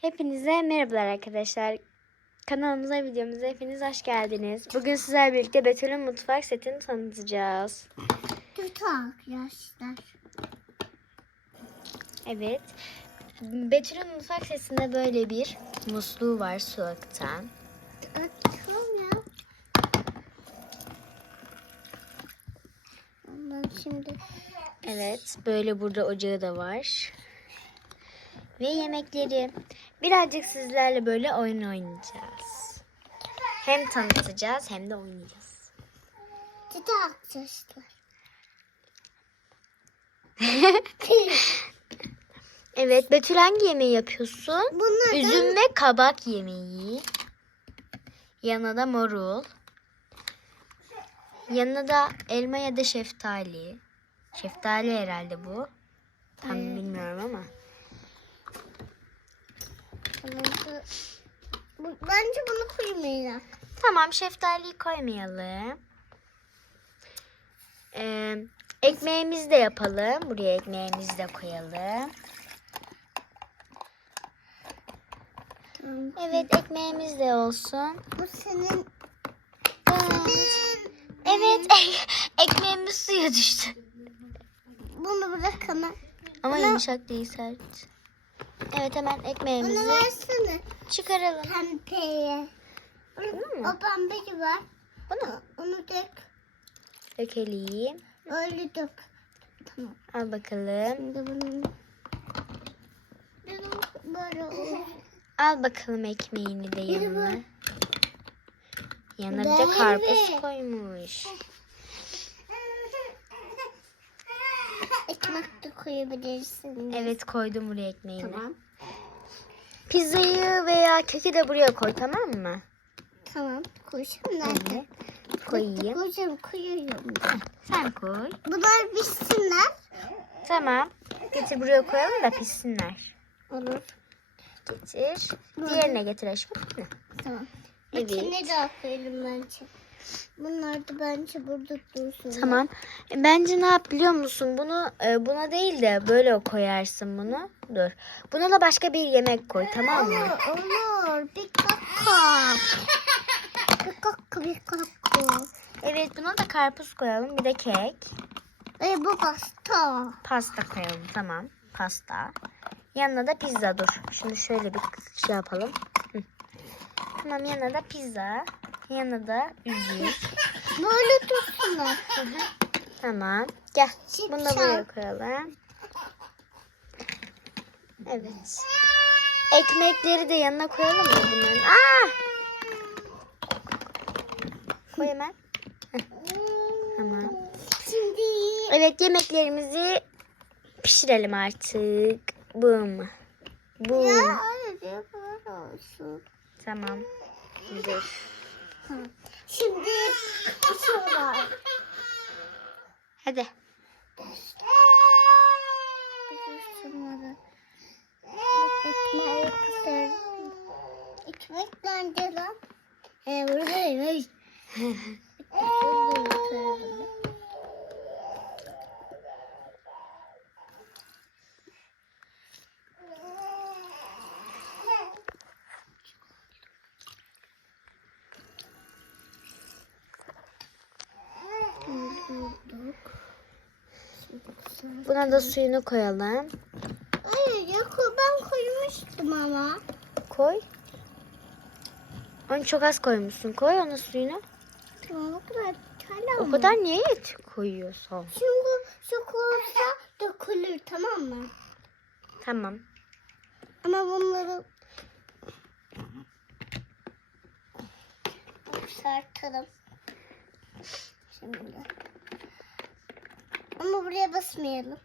Hepinize merhabalar arkadaşlar. Kanalımıza, videomuza hepiniz hoş geldiniz. Bugün sizlerle birlikte Betül'ün mutfak setini tanıtacağız. Kötü arkadaşlar. Evet. Betül'ün mutfak setinde böyle bir musluğu var su akıtan. Şimdi Evet, böyle burada ocağı da var. Ve yemekleri. Birazcık sizlerle böyle oyun oynayacağız. Hem tanıtacağız hem de oynayacağız. kötü arkadaşlar. Evet, Betül hangi yemeği yapıyorsun? Bunlardan Üzüm ve kabak yemeği. Yanına da morul. Yanına da elma ya da şeftali. Şeftali herhalde bu. Tam bilmiyorum ama. Bunları- Bu, bence bunu koymayacağım. Tamam şeftaliyi koymayalım. Ee, ekmeğimizi de yapalım. Buraya ekmeğimizi de koyalım. Evet ekmeğimiz de olsun. Bu senin Evet ekmeğimiz suya düştü. bunu bırakalım. Ama Ama- yumuşak değil sert. Evet hemen Onu ekmeğimizi versene. çıkaralım. Pembeye. Bunu O mu? pembeci var. Bunu Onu dök. dökelim. Öyle dök. Tamam. Al bakalım. Şimdi bunun böyle olur. Al bakalım ekmeğini de yanına. Yanına bir de karpuz koymuş. Ekmek de koyabilirsin. Evet koydum buraya ekmeğini. Tamam. Pizzayı veya keki de buraya koy tamam mı? Tamam. Koyacağım nerede? Koyayım. Koyacağım koyuyorum. Sen koy. Bunlar pişsinler. Tamam. Getir buraya koyalım da pişsinler. Olur. Getir. Diğerine getir aşkım. Tamam. Evet. İçine de koyalım bence. Bunlar da bence burada dursun. Tamam. E, Bence ne yap biliyor musun? Bunu e, buna değil de böyle koyarsın bunu. Dur. Buna da başka bir yemek koy tamam mı? Olur olur. Bir kaka. Bir kaka bir kaka. Evet buna da karpuz koyalım. Bir de kek. E bu pasta. Pasta koyalım tamam. Pasta. Yanına da pizza dur. Şimdi şöyle bir şey yapalım. Hı. Tamam yanına da pizza. Yanına da üzüm. Böyle dursunlar. Tamam. Gel. Bunu da buraya koyalım. Evet. Ekmekleri de yanına koyalım mı bunların? Aa! Koy hemen. Tamam. Şimdi Evet yemeklerimizi pişirelim artık. Bum. Bum. ya öyle olsun. Tamam. Dur. Şimdi içiyorlar. Hadi. Şunları. Ekmeği kısarım. Ekmek nerede lan? Buradaymış. Buradaymış. Buna da suyunu koyalım. Hayır ya ko- ben koymuştum ama. Koy. Onu çok az koymuşsun. Koy onun suyunu. Tamam o kadar hala O mı? kadar niye et koyuyorsun? Çünkü çok olsa dökülür tamam mı? Tamam. Ama bunları sartalım. Şimdi. Ama buraya basmayalım.